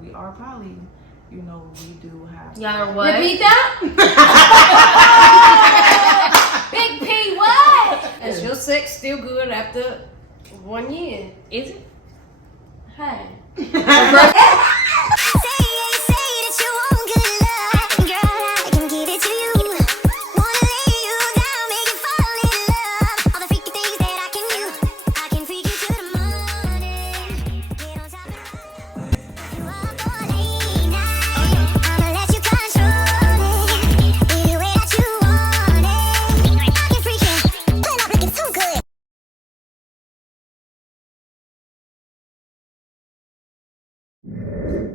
we are poly. You know, we do have. Y'all are what? Repeat that. Big P, what? Is your sex still good after 1 year? Is it? Hey.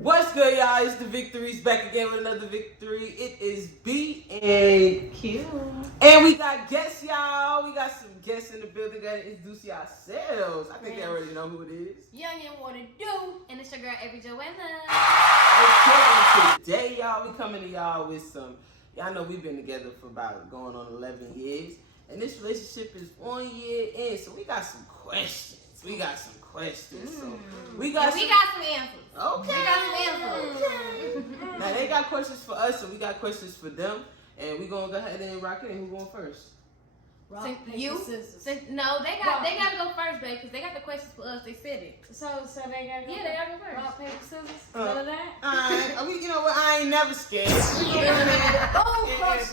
What's good, y'all? It's the Victoryz back again with another victory. It is B and Q. And we got guests, y'all. We got some guests in the building. Gotta introduce yourselves. I think they already know who it is. Young and what it do? And it's your girl, Every Joanna. Okay, today, y'all, we coming to y'all with some, y'all know we've been together for about going on 11 years. And this relationship is 1 year in, so we got some questions. So we got some answers. Okay. We got some answers. Okay. Now they got questions for us, so we got questions for them, and we gonna go ahead and rock it. And who going first? You? No, they gotta go first, babe, because they got the questions for us. They said it. So they gotta go. Yeah, they gotta go first. Rock, paper, scissors. None of that. Alright, you know what? I ain't never scared.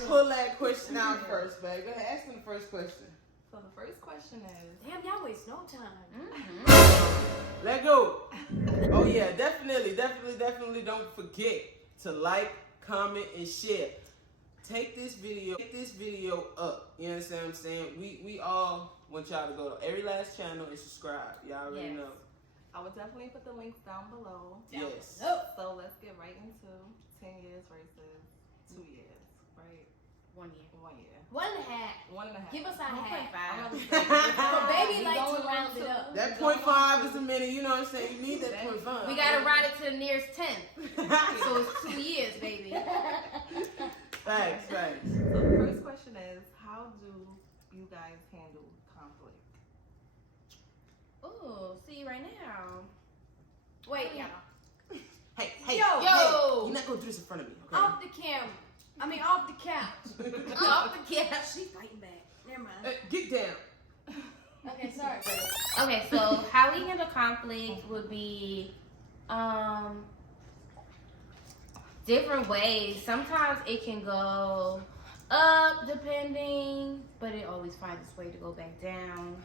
Pull that question out first, babe. Go ahead, ask them the first question. So the first question is, Damn, y'all waste no time. Let go. Oh yeah, definitely don't forget to like, comment, and share. Take this video up. You understand what I'm saying? We all want y'all to go to every last channel and subscribe. Y'all already know. I would definitely put the links down below. Yes. So let's get right into 10 years versus 2 years, right? 1 year. 1 year. 1.5. 1.5. Give us our half. 1.5. Baby likes to round it up. That 0.5 is a minute, you know what I'm saying? You need that 0.5. We gotta round it to the nearest 10. So it's 2 years, baby. Thanks. So the first question is, how do you guys handle conflict? Ooh, see you right now. Wait, y'all. Hey, Yo. you're not gonna do this in front of me, okay? Off the camera. I mean, off the couch. Off the couch. She's fighting back. Never mind. Hey, get down. Okay, sorry. Okay, so how we handle conflict would be different ways. Sometimes it can go up depending, but it always finds its way to go back down.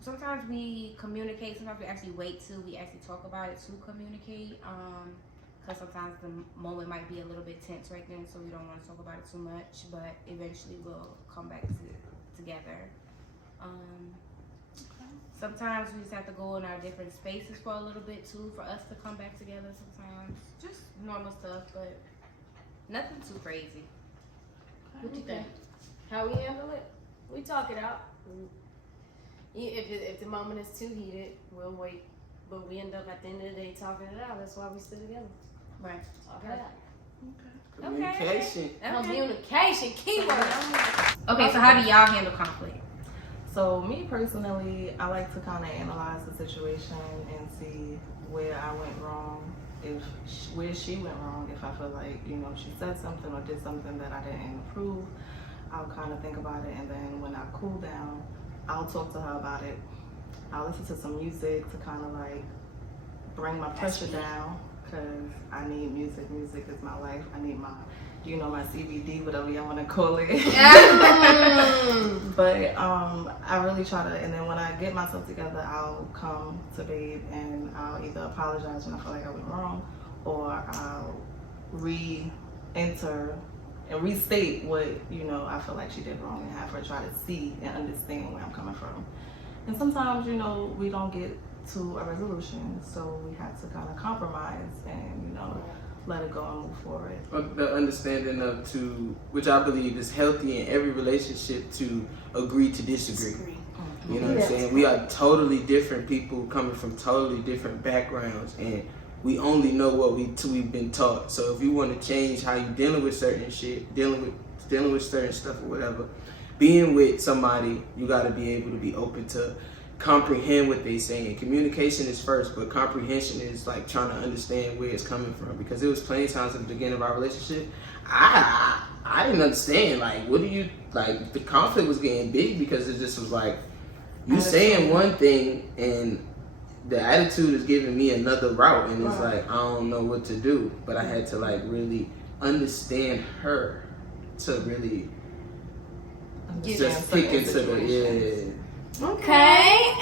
Sometimes we communicate, sometimes we actually wait till we actually talk about it to communicate. Because sometimes the moment might be a little bit tense right then, so we don't want to talk about it too much, but eventually we'll come back together. Sometimes we just have to go in our different spaces for a little bit too, for us to come back together sometimes. Just normal stuff, but nothing too crazy. What do you think? How we handle it? We talk it out. If the moment is too heated, we'll wait. But we end up at the end of the day talking it out. That's why we still together. Right. Talk it out. Communication. Communication, keyword. Okay, so how do y'all handle conflict? So me personally, I like to kind of analyze the situation and see where I went wrong, where she went wrong. If I feel like, you know, she said something or did something that I didn't approve, I'll kind of think about it, and then when I cool down, I'll talk to her about it. I'll listen to some music to kind of like bring my pressure down, because I need music. Music is my life. I need my, you know, my CBD, whatever y'all want to call it. But I really try to, and then when I get myself together, I'll come to Babe and I'll either apologize when I feel like I went wrong, or I'll re-enter and restate what, you know, I feel like she did wrong, and have her try to see and understand where I'm coming from. And sometimes, you know, we don't get to a resolution, so we have to kind of compromise and, you know, let it go and move forward. The understanding of which I believe is healthy in every relationship, to agree to disagree. You know what I'm saying? We are totally different people coming from totally different backgrounds, and we only know what we've been taught. So if you want to change how you dealing with certain shit, dealing with certain stuff or whatever, being with somebody, you got to be able to be open to comprehend what they saying. Communication is first, but comprehension is like trying to understand where it's coming from. Because it was plenty of times at the beginning of our relationship, I didn't understand. Like, what do you like? The conflict was getting big because it just was like you saying one thing and the attitude is giving me another route, and it's like I don't know what to do. But I had to like really understand her to really just pick into the Okay.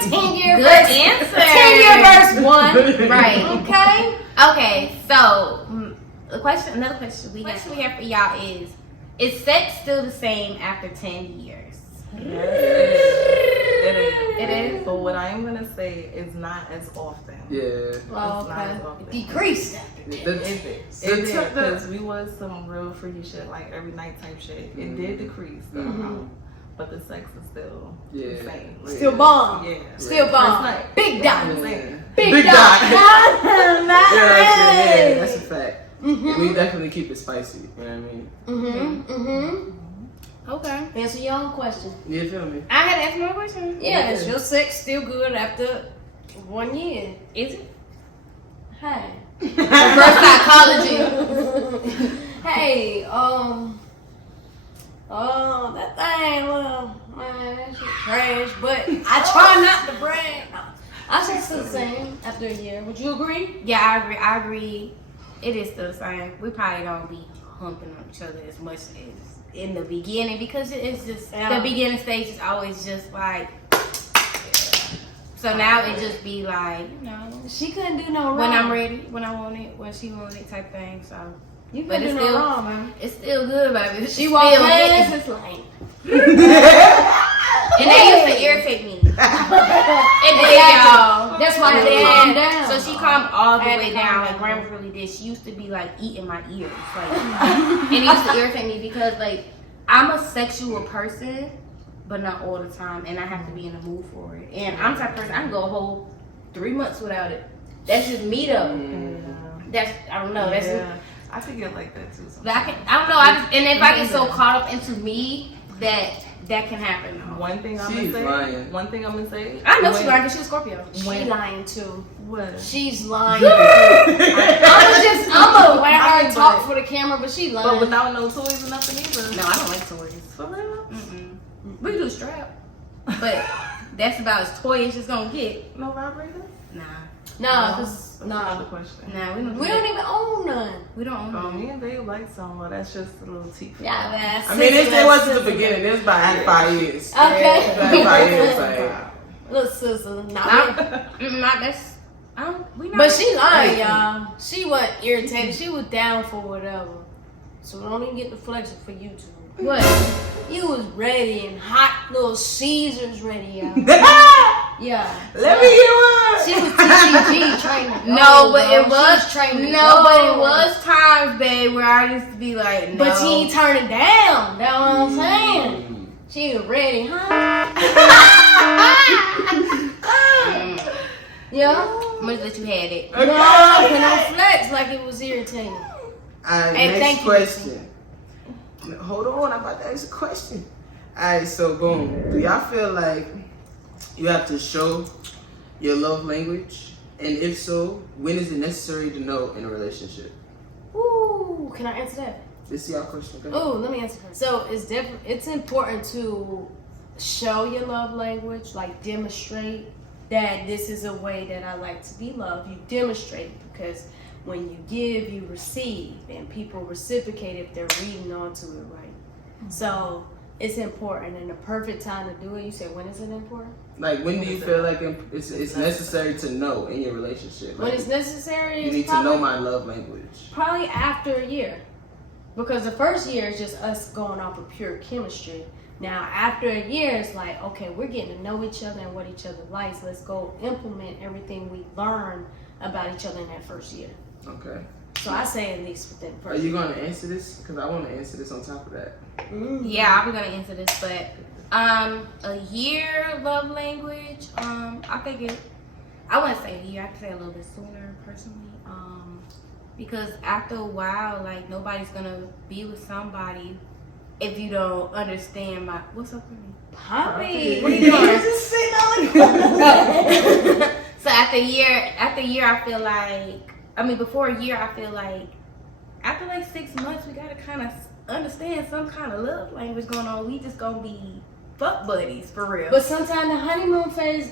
10-year Good verse. answer. 10-year verse 1. Right. Okay. Okay, so another question we have for y'all is sex still the same after 10 years? It is. But what I am gonna say is not as often. Well, It's not as okay. often. Decreased. It did, because we was some real freaky shit, like every night type shit. It did decrease, though, but the sex is still the same. Still bomb. Yeah. Still bomb. Big dot. Big dot. Nice. That's a fact. We definitely keep it spicy. You know what I mean? Okay. Answer your own question. You feel me? I had to ask my question. Yeah, is your sex still good after 1 year? Is it? Hey. Reverse psychology. Hey, that thing, well, man, that shit trash, but I try not to brag. I say it's still the same after a year. Would you agree? Yeah, I agree. It is still the same. We probably don't be humping on each other as much as in the beginning because it's just the beginning stage is always just like. So now it just be like, you know, She couldn't do no wrong. when I'm ready, when I want it, when she want it type thing. So You but couldn't it's do no still wrong, man. it's still good, baby. She walked past, it's like. And that used to irritate me. It did, y'all. That's why I had to calm down. So she calmed all the I had way to calm down, down. and Grandma really did. She used to be like eating my ears, like, and it used to irritate me because like I'm a sexual person, but not all the time, and I have to be in the mood for it. And I'm the type of person I can go a whole 3 months without it. That's just me though. That's I don't know. That's I could get like that too. but I don't know. I just and if I get so caught up into me that can happen. Though. One thing I'm She's gonna say. lying. One thing I'm gonna say. I know she's lying because she's a Scorpio. She lying too. What? She's lying. I'm gonna let her talk for the camera, but she lying. But without no toys or nothing either. No, I don't like toys. For real? We can do a strap, but that's about as toy as it's gonna get. No vibrator? Nah, That's another question. Nah, we don't even own none. We don't own Me and Babe like some, but that's just a little TiK. Yeah, man. I mean, it wasn't the beginning. It was about 5 years. Okay. About 5 years, like. Little sister. Not that's. We not. But she lying, y'all. She wasn't irritated. She was down for whatever. So don't even get the flexion for you two. What? You was ready and hot little Caesars ready, y'all. Yeah. Let me get one. She was TCG training. No, but it was training. but it was times, babe, where I used to be like, no. But she ain't turn it down. That's what I'm saying. She was ready, huh? Yeah. Much that you had it. No, I flex like it was irritating. Alright, Hey, next thank you. question. Hold on, I'm about to ask a question. Alright, so boom. Do y'all feel like you have to show your love language? And if so, when is it necessary to know in a relationship? Ooh, can I answer that? This is y'all question. Go ahead. Oh, let me answer first. So it's important to show your love language, like demonstrate that this is a way that I like to be loved. You demonstrate it because when you give, you receive, and people reciprocate if they're reading onto it right. So it's important, and the perfect time to do it. You said when is it important? Like, when do you feel like it's necessary to know in your relationship? When Like, it's necessary. you it's need to know my love language. Probably after a year. Because the first year is just us going off of pure chemistry. Now, after a year, it's like, okay, we're getting to know each other and what each other likes. Let's go implement everything we learned about each other in that first year. Okay. So I say at least within the Are first you year. going to answer this? Because I want to answer this on top of that. Yeah, I'm gonna answer this, but a year love language. I think I wouldn't say a year. I could say a little bit sooner, personally. Because after a while, like nobody's gonna be with somebody if you don't understand what's up with me. Poppy. What you doing? Just sitting on So after a year, I feel like, before a year, I feel like, after like 6 months, we gotta kind of understand some kind of love language going on. We just gonna be fuck buddies for real. But sometimes the honeymoon phase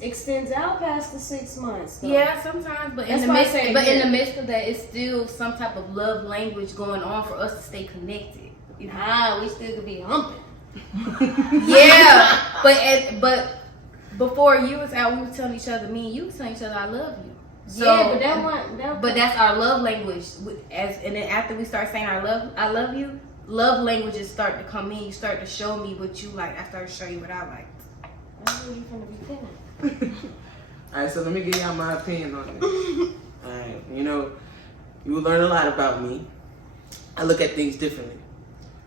extends out past the 6 months. Though. Yeah, sometimes, but in the midst of that, it's still some type of love language going on for us to stay connected. We still could be humping. Yeah, but before you was out, we was telling each other, me and you was telling each other, I love you. So, yeah, but that's our love language. And then after we start saying I love you, love languages start to come in. You start to show me what you like. I start to show you what I like. That's where you finna be feeling. Alright, so let me give y'all my opinion on this. Alright, you will learn a lot about me. I look at things differently.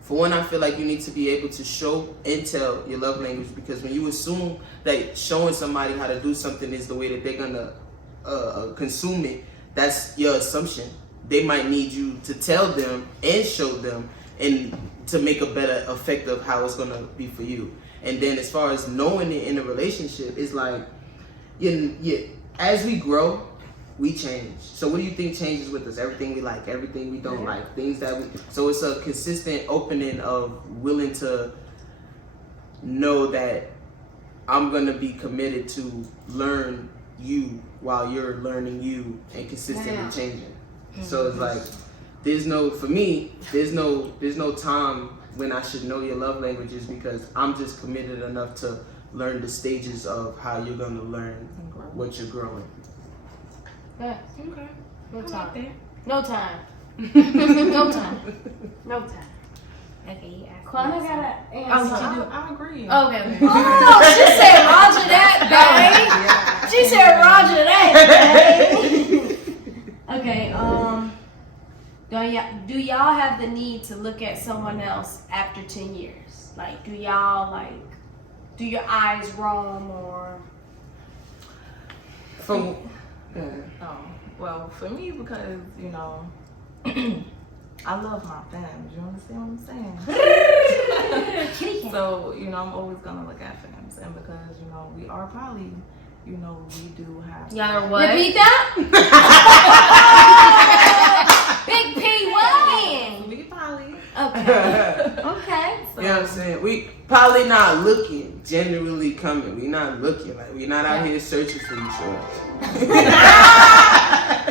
For one, I feel like you need to be able to show and tell your love language, because when you assume that showing somebody how to do something is the way that they're gonna consume it, that's your assumption. They might need you to tell them and show them, and to make a better effect of how it's gonna be for you. And then as far as knowing it in a relationship, it's like, as we grow, we change. So what do you think changes with us? Everything we like, everything we don't like, things that we. So it's a consistent opening of willing to know that I'm gonna be committed to learn you while you're learning you and consistently changing. So it's like there's no time when I should know your love languages, because I'm just committed enough to learn the stages of how you're gonna learn what you're growing. Yeah. Okay. No I time. like that. No time. No time. Okay, you asked Quan, I me gotta something. answer. I agree. Okay. Oh, she said Roger that, babe. She said Roger that, babe. Okay, do y'all have the need to look at someone else after 10 years? Like, do y'all, do your eyes roam, or? Well, for me, because, I love my fans. You understand what I'm saying? So, I'm always going to look at fans. And because, we are probably, we do have. Y'all are what? Repeat that? Big P, what? We poly. Okay. Okay. So, You know what I'm saying? We probably not looking, generally coming. We not looking, like we not out here searching for each other.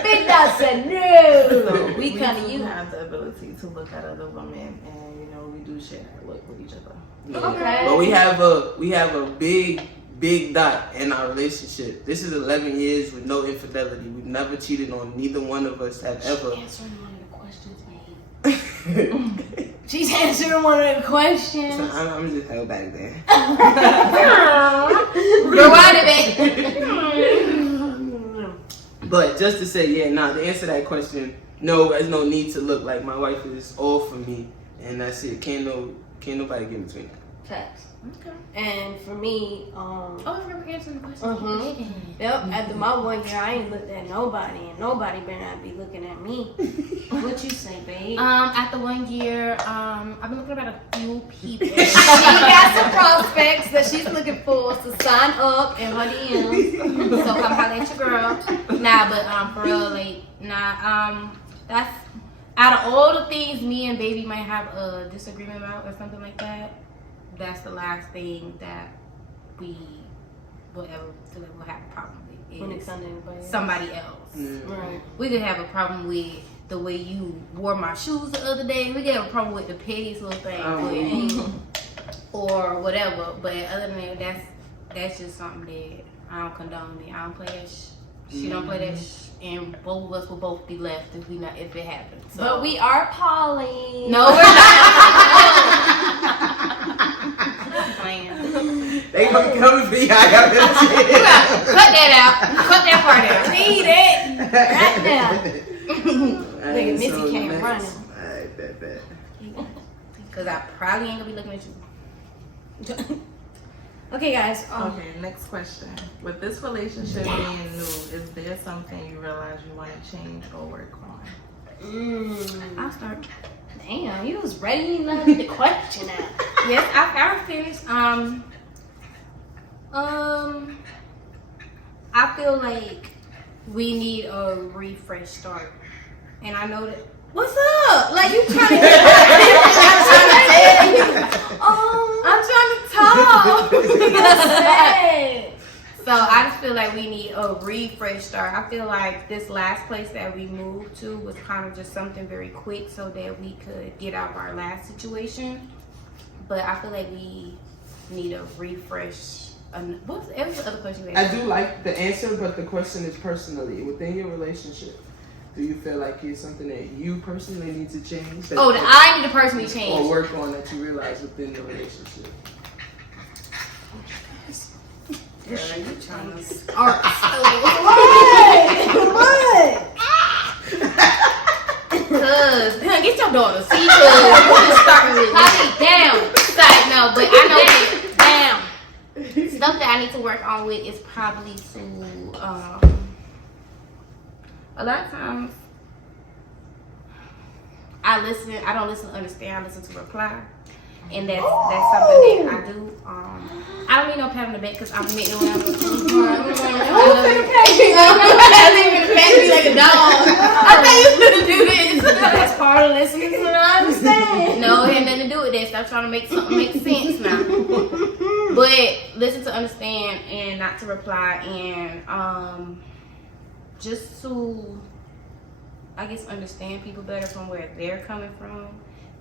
Big Dot said no. So We kind of do you. have the ability to look at other women, and we do share that look with each other. Yeah. Okay. But we have a big dot in our relationship. This is 11 years with no infidelity. We've never cheated on neither one of us have ever. Answering one of the questions, babe. She's answering one of the questions. So I'm just held back there. Rewind it, babe. But just to say, to answer that question, no, there's no need to look. Like, my wife is all for me, and that's it. Can't nobody get between that. Facts. Okay. And for me, I forgot to answer the question. yep, after my 1 year, I ain't looked at nobody, and nobody better not be looking at me. What you say, babe? After 1 year, I've been looking at a few people. She got some prospects that she's looking for to sign up in her DMs. So come holler at your girl. Nah, but for real, that's out of all the things me and baby might have a disagreement about or something like that. That's the last thing that we will have a problem with. When it comes to anybody else. Somebody else. Right. We could have a problem with the way you wore my shoes the other day. We could have a problem with the pettiest little thing, or whatever. But other than that, that's just something that I don't condone. I don't play that. She don't play that, and both of us will both be left if it happens. So. But we are poly. No, we're not. They gonna be coming for you. I got Cut that out. Cut that part out. Read it right now. Nigga, Missy came running. Alright, bet. Because I probably ain't gonna be looking at you. Okay, guys. Okay, next question. With this relationship being new, is there something you realize you want to change or work on? I'll start. Damn, you was ready to let the question out. Yes, I finished. I feel like we need a refresh start, and I know that. What's up? Like you trying to get I'm trying to talk. So I just feel like we need a refresh start. I feel like this last place that we moved to was kind of just something very quick so that we could get out of our last situation. But I feel like we need a refresh. What was the other question you I asked? do like the answer, but the question is personally within your relationship. Do you feel like it's something that you personally need to change? Oh, that I need to personally change. Or work on that you realize within the relationship? Girl, you trying to What? Cause get your daughter. See, you just starting with down. Sorry, no, but I know that stuff that I need to work on with is probably to a lot of times I don't listen to understand, I listen to reply. And that's something that I do. I don't need no pat on the back because I'm admitting when I'm I like a dog. I think you should do this. That's part of listening to what I understand. No, it had nothing to do with that. Stop trying to make something make sense now. But listen to understand and not to reply, and just to, I guess, understand people better from where they're coming from,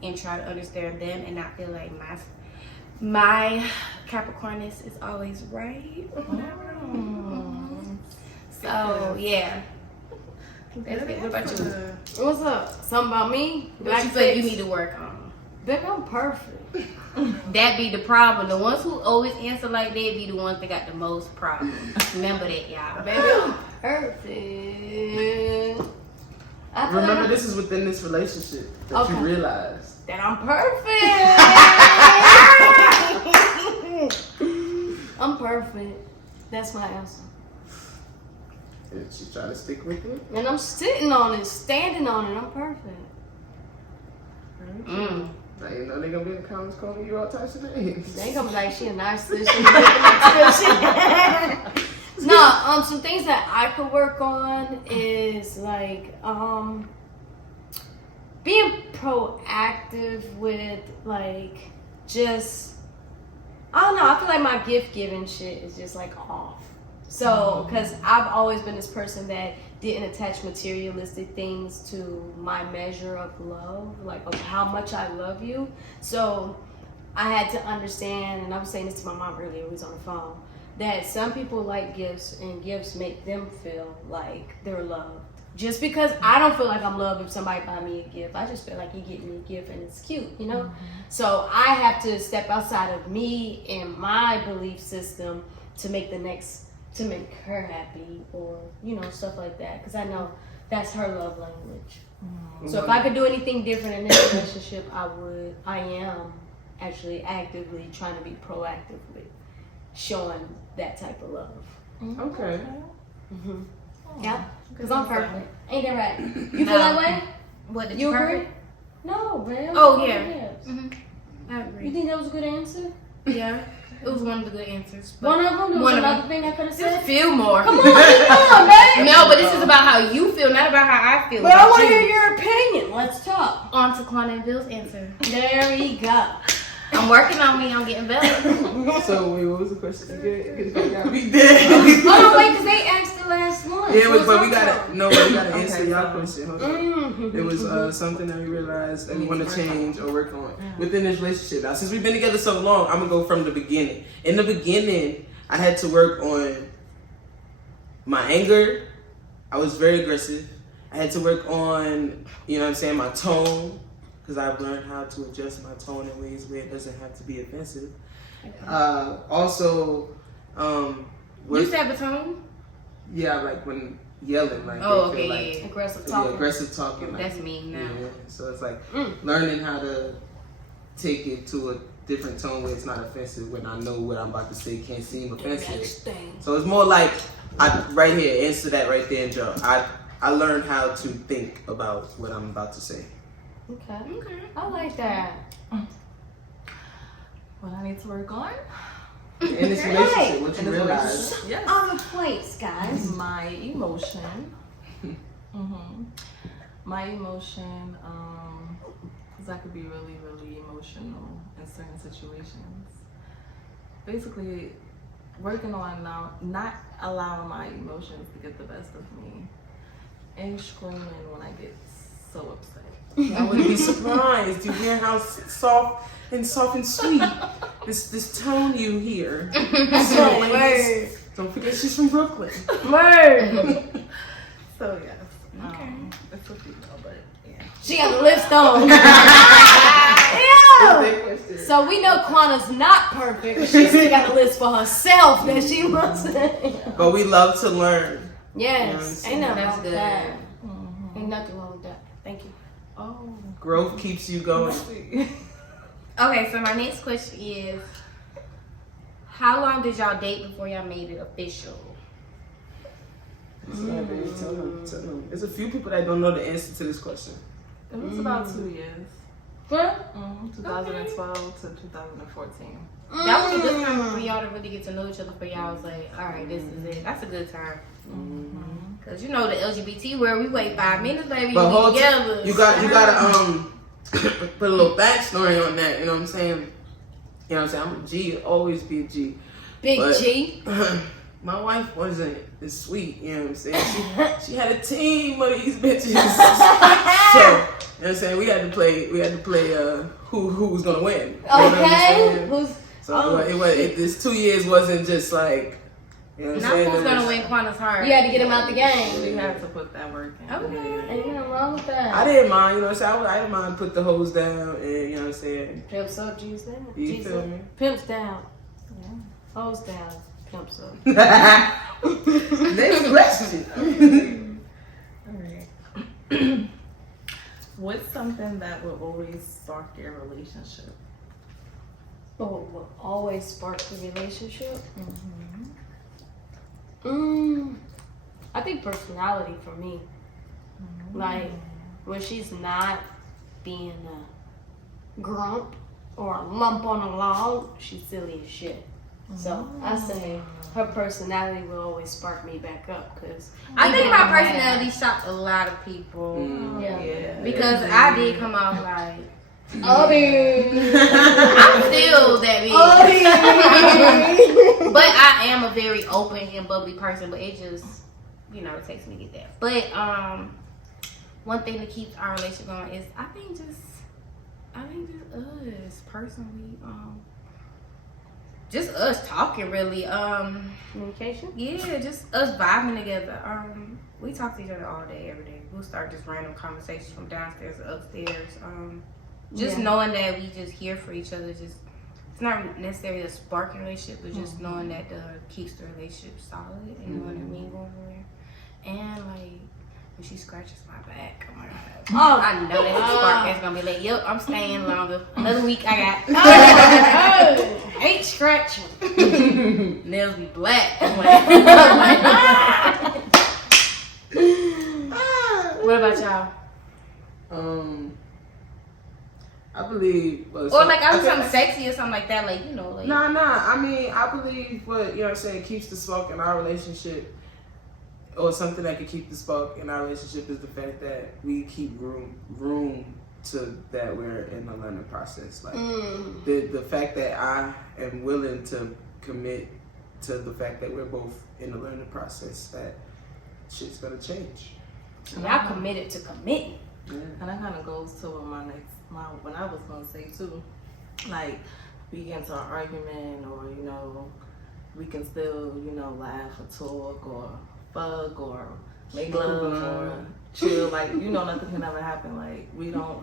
and try to understand them and not feel like my Capricornus is always right. So yeah. That's it. What about you? What's up? Something about me? What you feel you need to work on? Baby, I'm perfect. That be the problem. The ones who always answer like that be the ones that got the most problems. Remember that, y'all. Baby, I'm perfect. I feel Remember, like this is within this relationship that you realize. that I'm perfect. I'm perfect. That's my answer. And she try to stick with it. And I'm sitting on it, standing on it. I'm perfect. Mm. Now you know they gonna be in the comments calling you all types of names. They gonna be like, she a narcissist. No, some things that I could work on is like being proactive with like just, I don't know, I feel like my gift giving shit is just like off. So, because I've always been this person that didn't attach materialistic things to my measure of love, like of how much I love you. So I had to understand, and I was saying this to my mom earlier, we was on the phone, that some people like gifts and gifts make them feel like they're loved. Just because I don't feel like I'm loved if somebody buy me a gift, I just feel like you get me a gift and it's cute, you know? So I have to step outside of me and my belief system to make her happy, or, you know, stuff like that. Because I know that's her love language. So if I could do anything different in this relationship, I would. I am actually actively trying to be proactive with showing that type of love. Okay. Yeah, because I'm perfect. Ain't that right? You feel that way? What, did You you agree? perfect? No, man. Oh, yeah. Yes. I agree. You think that was a good answer? Yeah, it was one of the good answers. One of them? There was One of another them. thing I could have There's a said? few more. Come on, keep on, babe. No, but this is about how you feel, not about how I feel. But I about want to you. hear your opinion. Let's talk. On to Quana and Bill's answer. There we go. I'm working on me. I'm getting better. So wait, what was the question again? Because you got me dead. Oh, no, wait, because they asked the last one. Yeah, So but we it's our gotta turn. no, we gotta answer y'all question. Hold on. It was Mhm. something that we realized that we want to change or work on within this relationship. Now, since we've been together so long, I'm gonna go from the beginning. In the beginning, I had to work on my anger. I was very aggressive. I had to work on, you know what I'm saying, my tone, because I've learned how to adjust my tone in ways where it doesn't have to be offensive. Also, You said the tone? yeah, like when yelling, like Oh, they feel okay, like, yeah. Aggressive yeah, talking. aggressive talking. Like, That's me now. yeah, so it's like learning how to take it to a different tone where it's not offensive when I know what I'm about to say can't seem offensive. Next thing. So it's more like, right here, answer that right there, Joe. I learned how to think about what I'm about to say. Okay. I like that. What I need to work on? In this relationship, what you realize? Yes. On the plates, guys. My emotion. My emotion, because I could be really, really emotional in certain situations. Basically, working on not allowing my emotions to get the best of me and screaming when I get so upset. I wouldn't be surprised. You hear how soft and sweet this tone you hear. So, ladies, don't forget she's from Brooklyn. Word. So yes. Okay. It's a female, but yeah. She got the list on. Yeah. So we know Quanna's not perfect, but she still got a list for herself that she wants to. But we love to learn. Yes. Ain't nothing That's wrong with good. that. Ain't nothing wrong with that. Thank you. Oh. Growth keeps you going. Okay, so my next question is, how long did y'all date before y'all made it official? Tell them. There's a few people that don't know the answer to this question. It was about 2 years. What? 2012 to 2014. That was a good time for y'all to really get to know each other. For y'all was like, all right, this is it. That's a good time. Cause you know the LGBT where we wait 5 minutes, baby. But We hold together. you gotta put a little backstory on that. You know what I'm saying? You know what I'm saying? I'm a G. Always be a G. Big But G. my wife wasn't as sweet. You know what I'm saying? She had a team of these bitches. So you know what I'm saying? We had to play who was gonna win. You know what I'm Okay. saying? So this 2 years wasn't just like, you know what I'm Now saying? who's It gonna was- win Quanta's heart? You had to get him out the game. We had to put that work in. Okay. Ain't nothing wrong with that. I didn't mind, you know what I'm saying? I didn't mind put the hose down and, you know what I'm saying? Pimps up, G's down. You G's feel up. me? Pimps down. Hoes down. Pimps up. Next question. Alright. What's something that will always spark your relationship? What will always spark the relationship? I think personality for me. Like, when she's not being a grump or a lump on a log, she's silly as shit. So I say her personality will always spark me back up. Cause I think even my when I'm mad- personality shocked a lot of people Yeah. because I did come off like Obi. I'm still that bitch. Obi. But I am a very open and bubbly person, but it just, it takes me to get there. But one thing that keeps our relationship going is I think just us personally, just us talking really. Communication. Yeah, just us vibing together. We talk to each other all day, every day. We'll start just random conversations from downstairs to upstairs. Just knowing that we just here for each other, just it's not necessarily a sparking relationship, but just knowing that keeps the relationship solid and knowing that we ain't going nowhere. And like when she scratches my back, oh my god, I know that spark is gonna be like, yep, I'm staying longer. Another week I got. Hate scratching. Nails be black. What about y'all? I believe, Or like I do something sexy or something like that, like like. Nah. I mean, I believe what what I'm saying keeps the spark in our relationship, or something that could keep the spark in our relationship, is the fact that we keep room to that we're in the learning process. Like the fact that I am willing to commit to the fact that we're both in the learning process, that shit's gonna change. Y'all committed to committing. Yeah. And that kind of goes to what I was gonna say too. Like, we get into an argument, or we can still laugh or talk or fuck or make love or chill. Like, nothing can ever happen. Like, we don't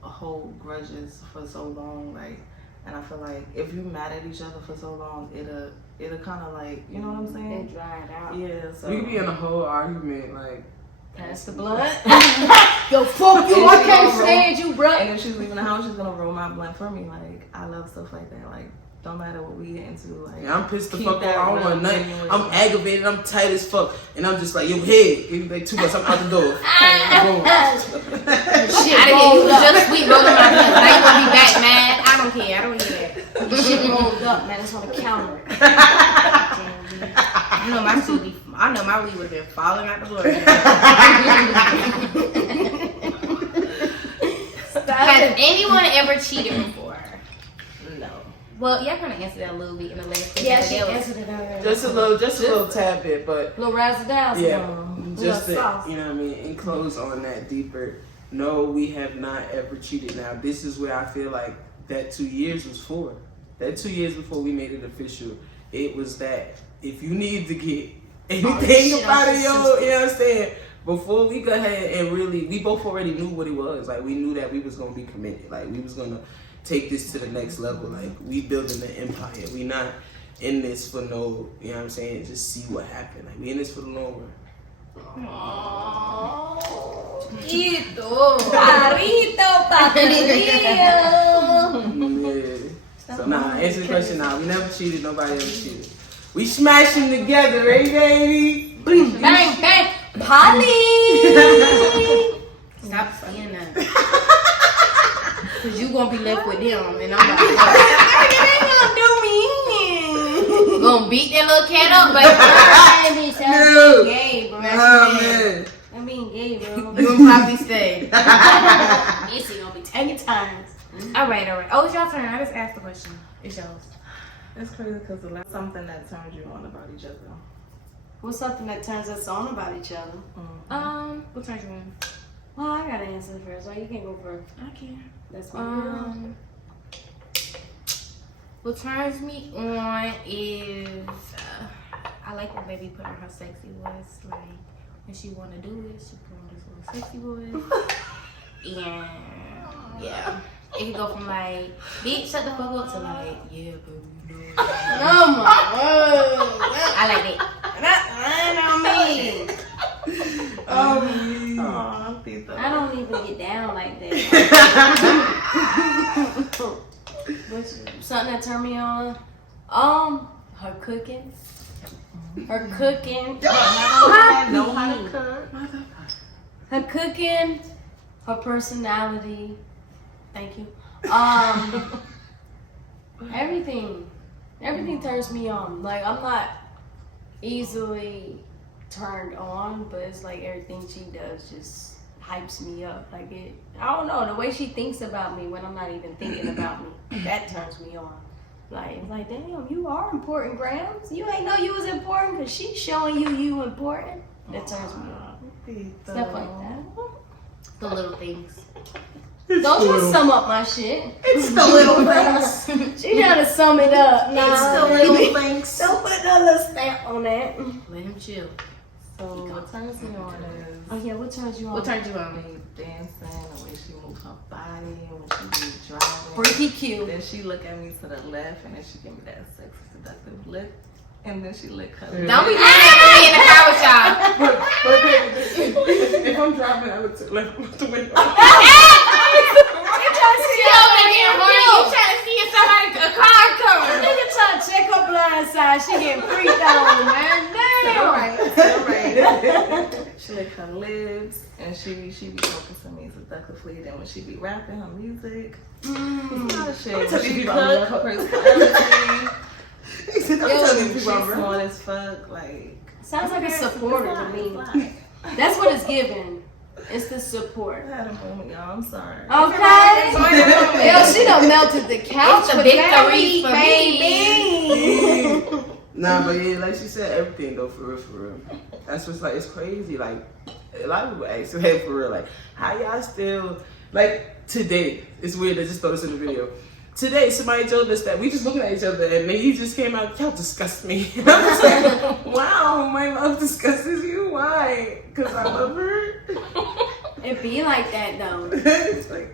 hold grudges for so long. Like, and I feel like if you're mad at each other for so long, it'll kind of like, you know what I'm saying? And dry it out. Yeah. So We could be in a whole argument like. Pass the blunt. Yo, fuck you. I can't stand you, bro. And if she's leaving the house, she's gonna roll my blunt for me. Like, I love stuff like that. Like, don't matter what we get into. Like, Yeah, I'm pissed the keep fuck off. that I don't want love nothing. genuine. I'm aggravated. I'm tight as fuck, and I'm just like, yo, head, give me like 2 bucks. I'm out the door. Boom. I didn't get you was just sweet rolling my blunt. Now you gonna be back mad. I don't care. I don't hear that. This shit rolled up, man. It's on the counter. You know my shit be. I know my weed would have been falling out the floor. Has anyone ever cheated before? No. Well, y'all kind of answered that a little bit in the last. Yeah, she answered it already. Just a little tad bit, but little razzle dazzle. yeah, just little to, sauce. you know what I mean, and close on that deeper. No, we have not ever cheated. Now, this is where I feel like that 2 years was for. That 2 years before we made it official, it was that if you need to get anything about it, yo, you know what I'm saying? Before we go ahead and really, we both already knew what it was. Like, we knew that we was gonna be committed. Like, we was gonna take this to the next level. Like, we building an empire. We not in this for no, you know what I'm saying? Just see what happened. Like, we in this for the long run. Chiquito. Papito, papito. Yeah. So, nah, answer the question now. We never cheated. Nobody ever cheated. We smashed them together, right, baby? Bang, bang. Polly. Stop saying that. Cause you gonna be left with them, and I'm like, They gonna do me. gonna beat that little cat up, baby. That's being gay, bro. Oh, man. I'm being gay, bro. You and Poppy stay. Missy gonna be taking turns. All right. Oh, it's your turn. I just asked the question. It's yours. It's crazy because something that turns you on about each other. What's something that turns us on about each other? What turns you on? Well, I gotta answer first. Why you can't go first? I can. That's my girl. What turns me on is I like when baby put on her sexy voice. Like when she wanna do it, she put on this little sexy voice. And yeah, it can go from like, bitch, shut the fuck up to like, yeah, baby. Oh my god. I like that. I don't even get down like that. Something that turned me on. Her cooking. Her cooking. Know how to cook. Her cooking. Her personality. Thank you. Everything turns me on. Like, I'm not easily turned on, but it's like everything she does just hypes me up. Like, I don't know, the way she thinks about me when I'm not even thinking about me, that turns me on. Like, it's like, damn, you are important, Grams. You ain't know you was important because she's showing you important. That turns me on. Stuff like that. The little things. Don't try to sum up my shit. It's the little things. She trying to sum it up. Nah, It's the little things. don't put no little stamp on that. Let him chill. So what turns me on is Oh yeah, what turns you on? What turns you on? me dancing, the way she moves her body, when she be driving. Freaky cute. Then she look at me to the left, and then she give me that sexy, seductive look, and then she lick her lips. Don't be doing that to me in the car with y'all. If I'm driving, I look to the left out the window. You trying to see You over there getting horny. You trying to see if somebody a car coming. Nigga trying to check her blind side. She getting freaked out, man. Damn. Alright. She lick her lips, and she be focusing me seductively. Then when she be rapping her music, it's a lot of shit. When she people cook, I love her personality. He said, I'm telling you, She's people I'm smart as fuck. Like, Sounds like a supporter to me. me. That's what it's giving. It's the support. I had a moment, y'all. I'm sorry. Okay. Yo, she done melted the couch. It's the with Victoryz that, for baby. Nah, but yeah, like she said, everything though, for real. That's what's like, it's crazy. Like, a lot of people ask, hey, for real, like, how y'all still, like, today, it's weird, I just throw this in the video. Today, somebody told us that we just looking at each other and he just came out, y'all disgust me. And I'm just like, wow, my love disgusts you? Why? Because I love her? It be like that though. It's like,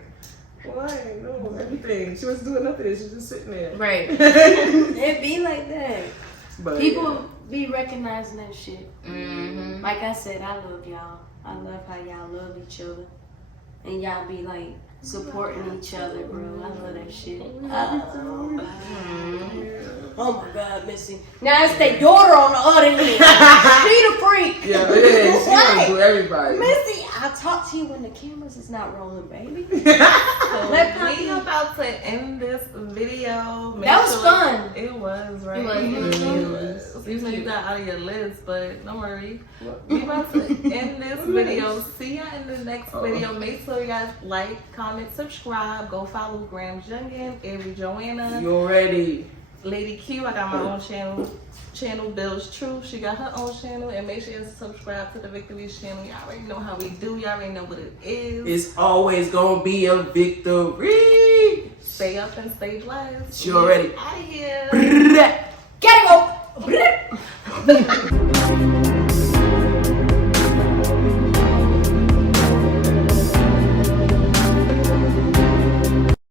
why? No, everything. She wasn't doing nothing, she was just sitting there. Right. It be like that. But, People be recognizing that shit. Mm-hmm. Like I said, I love y'all. I love how y'all love each other. And y'all be like supporting each other, bro. I love that shit. Oh my God, Missy. Now it's their daughter on the other end. She the freak. yeah, it is. She gonna do everybody. Missy, I I'll talk to you when the cameras is not rolling, baby. So Let we Poppy- about to end this video. Make That was sure- fun. It was, right? It was. You said you got out of your list, but don't worry. We about to end this video. See ya in the next video. Make sure you guys like, comment, subscribe. Go follow Graham Jungin, Avery Joanna, You already. Ladii Q. I got my own channel Biillz Truth. She got her own channel, and make sure you subscribe to the Victoryz channel. Y'all already know how we do. Y'all already know what it is. It's always gonna be a victory. Stay up and stay blessed. She already. Out of here. Gotta go.